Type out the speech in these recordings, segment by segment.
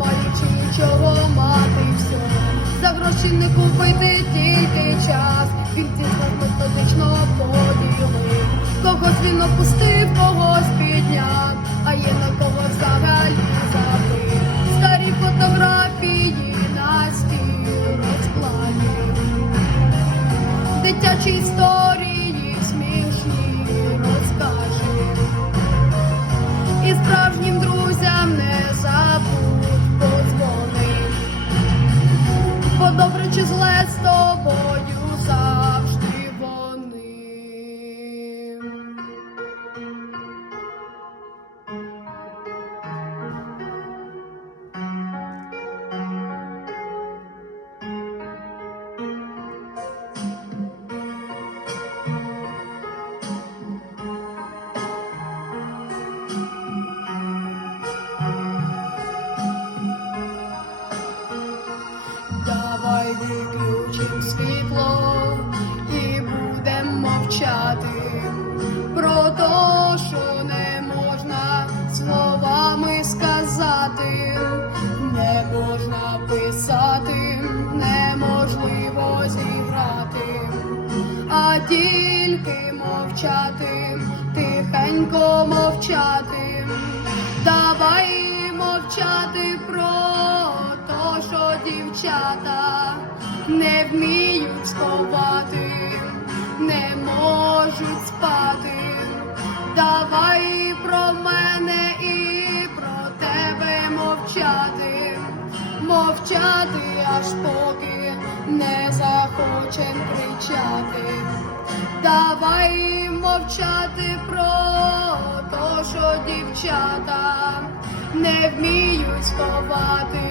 маючи нічого мати все. За гроші не купити тільки час. Він знак методично поділив. Когось він опустив, когось підняв, а є на кого взагалі забив. Старі фотографії на стіл розкладів. Дитячі історії чи зле з тобою Виключим світло і будем мовчати про те, що не можна словами сказати, не можна писати, неможливо зіграти, а тільки мовчати, тихенько мовчати. Давай мовчати про то, що дівчата не вміють сховати, не можуть спати. Давай про мене і про тебе мовчати, мовчати, аж поки не захочем кричати. Давай мовчати про то, що дівчата не вміють сховати,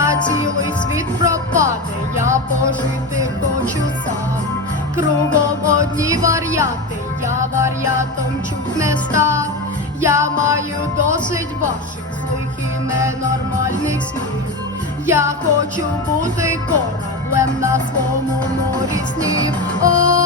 На цілий світ пропаде, я пожити хочу сам. Кругом одні варіанти, я варіантом чуть не став. Я маю досить ваших злих і ненормальних слів. Я хочу бути кораблем на своєму морі снів. О,